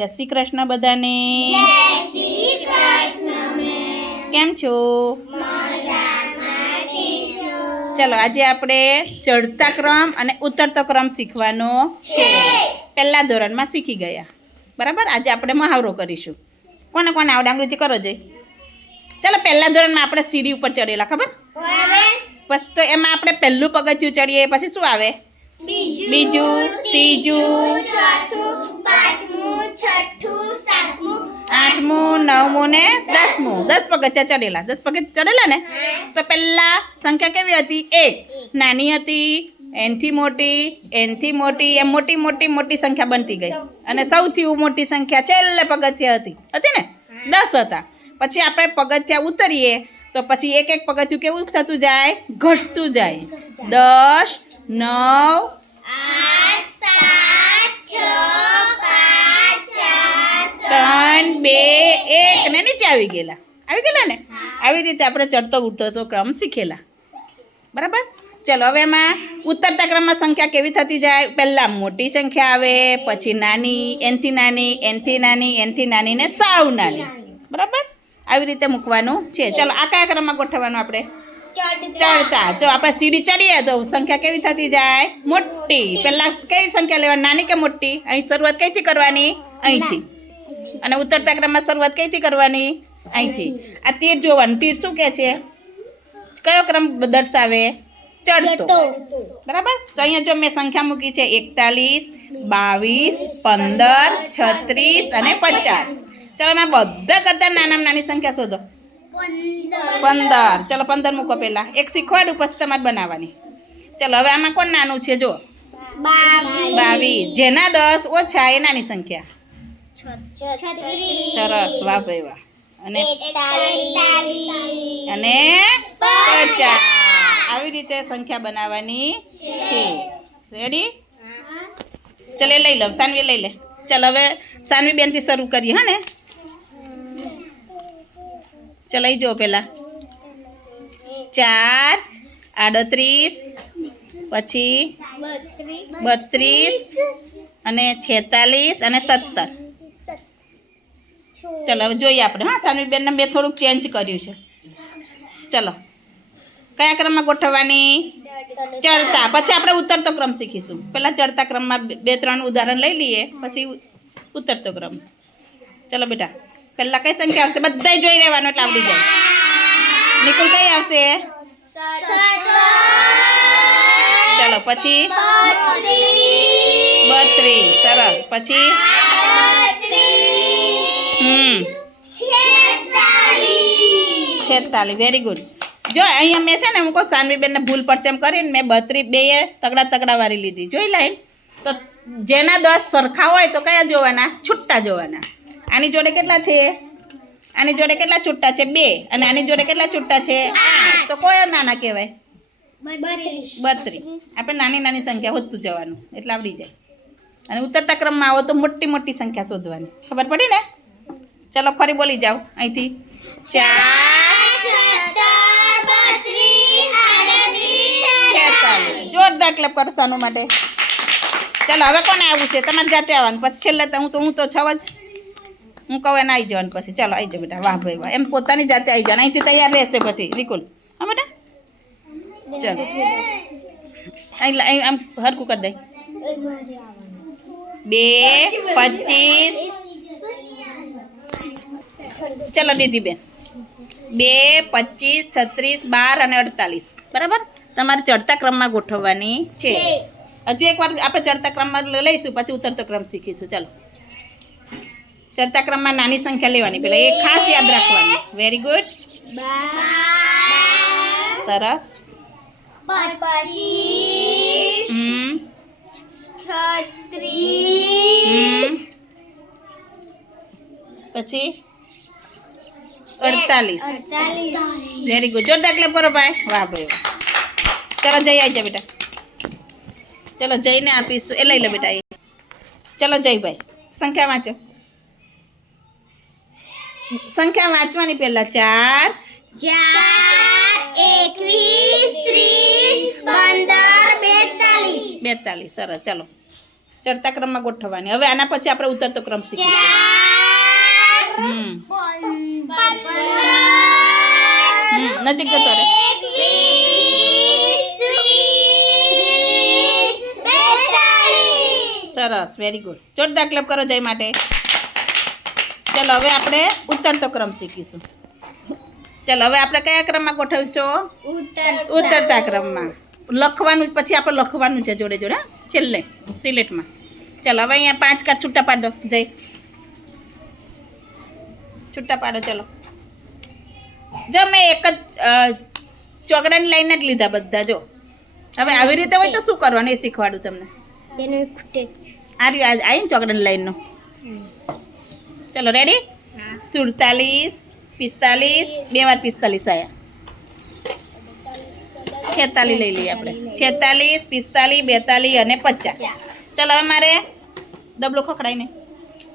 જય શ્રી કૃષ્ણ બધાને. કેમ છો? ચલો આજે આપણે ચડતા ક્રમ અને ઉતરતો ક્રમ શીખવાનો છે. પહેલા ધોરણમાં શીખી ગયા બરાબર. આજે આપણે મહાવરો કરીશું. કોને કોને આવડે આંગળીથી કરો જઈ. ચાલો પહેલા ધોરણમાં આપણે સીડી ઉપર ચડેલા ખબર. પછી તો એમાં આપણે પહેલું પગથિયું ચડીએ પછી શું આવે? બીજું, ત્રીજું, આઠમું, નવમું ને 10મું. 10 પગથિયા ચડેલા. 10 પગથિયા ચડેલા ને તો પહેલા સંખ્યા કેવી હતી? 1 નાની હતી, એનથી મોટી, એનથી મોટી, એમ મોટી મોટી મોટી સંખ્યા બનતી ગઈ અને સૌથી મોટી સંખ્યા છેલ્લે પગથિયા હતી ને 10 હતા. પછી આપણે પગથિયા ઉતરીએ તો પછી એક એક પગથિયું કેવું થતું જાય? ઘટતું જાય. 10, 9, 8, 7, 6, 5, 4, 3, 2, 1 ને નીચે આવી ગયેલા ને. આવી રીતે આપણે ચડતો ઉતરતો ક્રમ શીખેલા બરાબર. ચલો હવે એમાં ઉતરતા ક્રમમાં સંખ્યા કેવી થતી જાય? પહેલાં મોટી સંખ્યા આવે, પછી નાની, એનથી નાની, એનથી નાની, એનથી નાની ને સાવ નાની બરાબર. આવી રીતે મૂકવાનું છે. ચલો આ કયા ક્રમમાં ગોઠવવાનું? આપણે ચડતા. જો આપણે સીડી ચડીએ તો સંખ્યા કેવી થતી જાય? મોટી. પહેલાં કઈ સંખ્યા લેવાની? નાની કે મોટી? અહીં શરૂઆત કઈથી કરવાની? અહીંથી. અને ઉતરતા ક્રમમાં શરૂઆત કઈથી કરવાની? અહીંથી. આ તીર જોવાનું. તીર શું કહે છે? કયો ક્રમ દર્શાવે? ચડતો બરાબર. તો અહીંયા જો મેં સંખ્યા મૂકી છે 41, 22, 15, 36 અને 50. ચલો મેં બધા કરતાં નાનામાં નાની સંખ્યા શોધો. 15. ચલો 15 મૂકો. પહેલાં એક શીખવાડું પછી તમારે બનાવવાની. ચલો હવે આમાં કોણ નાનું છે? જો 22. જેના 10 ઓછા એ નાની સંખ્યા. સરસ, વાહ ભાઈ વાહ. અને 50. આવી રીતે સંખ્યા બનાવવાની છે. રેડી? ચલો એ લઈ લો. સાનવી લઈ લે. ચલો હવે સાનવી બેનથી શરૂ કરીએ. હા ને ચલો અહીં જો પહેલાં 4, 38, પછી 32 અને 46 અને 17. ચલો હવે જોઈએ આપણે. હા સાનવી બેનને મેં થોડુંક ચેન્જ કર્યું છે. ચલો કયા ક્રમમાં ગોઠવવાની? ચડતા. પછી આપણે ઉતરતો ક્રમ શીખીશું. પહેલાં ચડતા ક્રમમાં 2-3 ઉદાહરણ લઈ લઈએ પછી ઉતરતો ક્રમ. ચલો બેટા પહેલાં કઈ સંખ્યા આવશે? બધાય જોઈ રહેવાનું એટલે આવડી જાય. નિકુલ કઈ આવશે? ચલો પછી 32. સરસ. પછી 46. Very good. જો અહીંયા મેં છે ને હું કહું સાનવીબેનને ભૂલ પડશે એમ કરીને મેં 32 બે તગડા વાળી લીધી. જોઈ લાઈન. તો જેના 10 સરખા હોય તો કયા જોવાના? છૂટા જોવાના. આની જોડે કેટલા છે? આની જોડે કેટલા છૂટા છે? 2. અને આની જોડે કેટલા છૂટા છે? 8. તો કયો નાના કહેવાય? 32. આપણે નાની નાની સંખ્યા વધતું જવાનું એટલે આવડી જાય. અને ઉતરતા ક્રમમાં આવો તો મોટી મોટી સંખ્યા શોધવાની. ખબર પડી ને? ચલો ફરી બોલી જાઓ અહીંથી. 4, 46. જોરદાર ક્લેપ કરો સાનુ માટે. ચાલો હવે કોને આવવું છે? તમારે જાતે આવવાનું. પછી છેલ્લે તો હું તો 6 જ હું કહું એને આવી જવાનું. પછી ચાલો આવી જાઓ બેટા. વાહ ભાઈ વાહ. એમ પોતાની જાતે આવી જવાનું. અહીંથી તૈયાર રહેશે પછી વિકુલ. હા બેટા ચાલો અહીં આમ હરકું કરી દઈ. 2, 25. ચલો દીદી બેન 2, 25, 36, 12 અને 48 બરાબર. તમારે ચડતા ક્રમમાં ગોઠવવાની છે. હજુ એકવાર આપણે ચડતા ક્રમમાં લઈશું પછી ઉતરતો ક્રમ શીખીશું. ચાલો ચડતા ક્રમમાં નાની સંખ્યા લેવાની. પહેલાં એ ખાસ યાદ રાખવાની. Very good. સરસ. 36 પછી 48. Very good. જોરદાર ક્લેપ કરો ભાઈ. વાહ ભાઈ વાહ. ચલો જઈ આવી જા બેટા. ચલો જઈને આપીશું. એ લઈ લો બેટા. એ ચલો જય ભાઈ સંખ્યા વાંચો. સંખ્યા વાંચવાની પહેલા 4, 21, 30, 15, 42. 42. સરસ. ચલો ચડતા ક્રમમાં ગોઠવવાની. હવે આના પછી આપણે ઉતરતો ક્રમ શીખીશું. નજીક જતો રહે. સરસ, વેરી ગુડ. જોરદાર ક્લેપ કરો જય માટે. ચલો હવે આપણે ઉતરતો ક્રમ શીખીશું. ચલો હવે આપણે કયા ક્રમમાં ગોઠવીશું? ઉતરતા ક્રમમાં. લખવાનું પછી આપણે લખવાનું છે જોડે જોડે છેલ્લે સિલેટમાં. ચલો હવે અહીંયા 5 કાર્ડ છૂટા પાડો જય. છૂટા પાડો. ચલો જો મેં એક જ ચોકડાની લાઈન જ લીધા બધા. જો હવે આવી રીતે હોય તો શું કરવાનું એ શીખવાડું તમને. આવી ચોકડાની લાઈનનો. ચલો રેડી? 47, 45, 2 વાર 45 આવ્યા. 46 લઈ લઈએ આપણે. 46, 45, 42 અને 50. ચલો હવે મારે ડબલું ખખડાઈને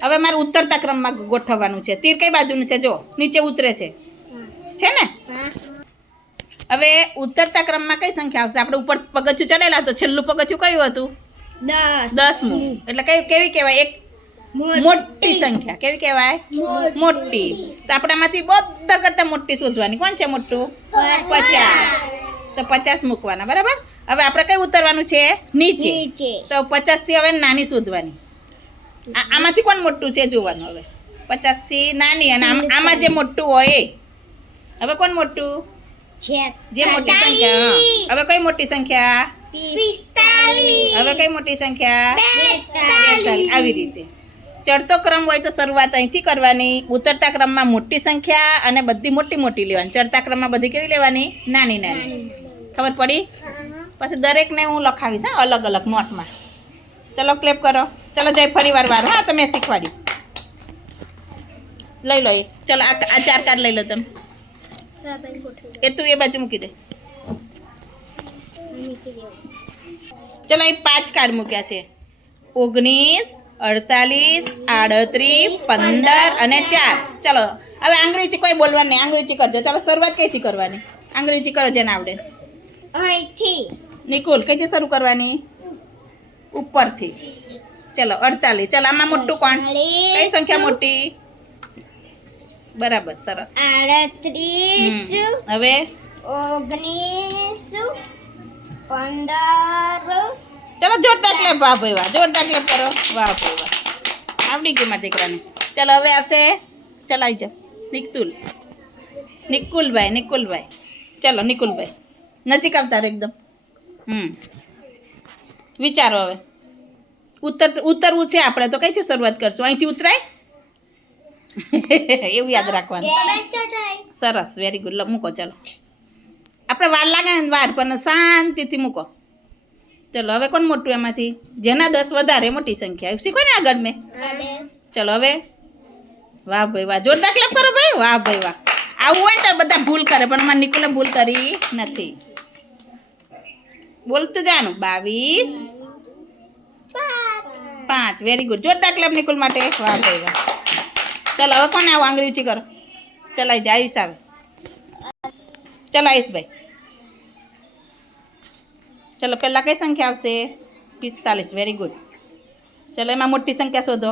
હવે મારે ઉતરતા ક્રમમાં ગોઠવવાનું છે. તીર કઈ બાજુનું છે? જો નીચે ઉતરે છે ને? હવે ઉતરતા ક્રમમાં કઈ સંખ્યા આવશે? આપણે ઉપર પગથિયું ચડેલા તો છેલ્લું પગથિયું કયું હતું? 10મું. એટલે કેવી કહેવાય? એક મોટી સંખ્યા. કેવી કહેવાય? મોટી. તો આપણામાંથી બધા કરતાં મોટી શોધવાની. કોણ છે મોટું? 50. તો 50 મૂકવાના. બરાબર. હવે આપણે કઈ ઉતરવાનું છે? નીચે. તો 50 થી હવે નાની શોધવાની. આમાંથી કોણ મોટું છે જોવાનું. હવે 50 થી નાની અને આમાં જે મોટું હોય એ. હવે કોણ મોટું? જે મોટી સંખ્યા. હવે કઈ મોટી સંખ્યા? 45. હવે કઈ મોટી સંખ્યા? 42. આવી રીતે ચડતો ક્રમ હોય તો શરૂઆત અહીંથી કરવાની. ઉતરતા ક્રમમાં મોટી સંખ્યા અને બધી મોટી મોટી લેવાની. ચડતા ક્રમમાં બધી કેવી લેવાની? નાની નાની. ખબર પડી? પછી દરેકને હું લખાવીશ હા અલગ અલગ નોટમાં. ચલો ક્લેપ કરો. ચલો જય ફરી વાર. હા તમે શીખવાડ્યું. લઈ લો એ. ચલો આ 4 કાર્ડ લઈ લો તમે. એ તું એ બાજુ મૂકી દે. ચલો એ 5 કાર્ડ મૂક્યા છે. 19, 48, 38, 15 અને 4. ચલો હવે અંગ્રેજી કોઈ બોલવાનું નહીં. અંગ્રેજી કરજો. ચાલો શરૂઆત કઈથી કરવાની? અંગ્રેજી કરો જેને આવડે. નિકુલ કઈથી શરૂ કરવાની? ઉપરથી. ચલો 48. ચલો આમાં મોટું કોણ? કઈ સંખ્યા મોટી? બરાબર, સરસ. 38. હવે 19, 15. ચલો જોરદાર ક્લેપ. વાહ ભાઈ વાહ. જોરદાર ક્લેપ કરો. વાહ ભાઈ વાહ. આવડી ગયું મારા દીકરાને. ચલો હવે આવશે. ચલો આવી જાઓ. નિકુલભાઈ. ચલો નિકુલભાઈ નજીક આવતા રહો એકદમ. વિચારો હવે. ઉતરવું છે આપણે તો કઈથી શરૂઆત કરશું? અહીંથી ઉતરાય એવું યાદ રાખવાનું. સરસ, વેરી ગુડ. મૂકો. ચલો આપણે વાર લાગે ને વાર પણ શાંતિથી મૂકો. ચલો હવે કોણ મોટું એમાંથી? જેના 10 વધારે મોટી સંખ્યા. શીખો ને આગળ મેં. ચલો હવે. વાહ ભાઈ વાહ. જોરદાર ક્લેપ કરો ભાઈ. વાહ ભાઈ વાહ. આવું હોય ને બધા ભૂલ કરે પણ અમારે નિકુલે ભૂલ કરી નથી. બોલતું જાનું. 22, 5. Very good. જોરદાર ક્લેપ નિકુલ માટે. વાહ ભાઈ વાહ. ચલો હવે કોને આવું આંગળી કરો? ચલાઈ જાય. આયુષ આવે. ચલો આયુષભાઈ. ચલો પહેલાં કઈ સંખ્યા આવશે? 45. Very good. ચલો એમાં મોટી સંખ્યા શોધો.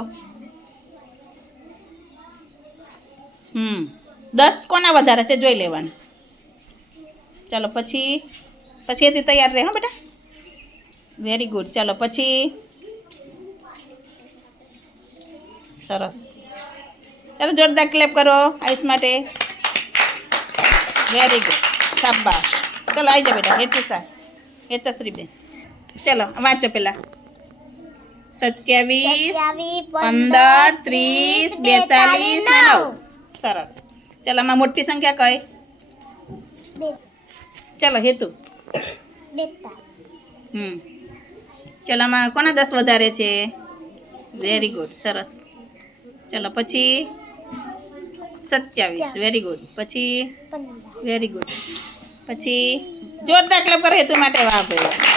10 કોના વધારે છે જોઈ લેવાનું. ચલો પછી એથી તૈયાર રહે હા બેટા. Very good. ચલો પછી સરસ. ચલો જોરદાર ક્લેપ કરો આયુષ માટે. Very good. શાબાશ. ચલો આવી જાઓ બેટા. હેતશ્રીબેન. ચલો વાંચો પેલા. 27, 15, 30, 42 ને 9. સરસ. ચલો આમાં મોટી સંખ્યા કઈ? ચલો હેતુ. ચલો આમાં કોના 10 વધારે છે? Very good. સરસ. ચલો પછી 27. Very good. પછી વેરી ગુડ. પછી જોરદાર ક્લેપ કરો હેતુ માટે. વાહ ભાઈ.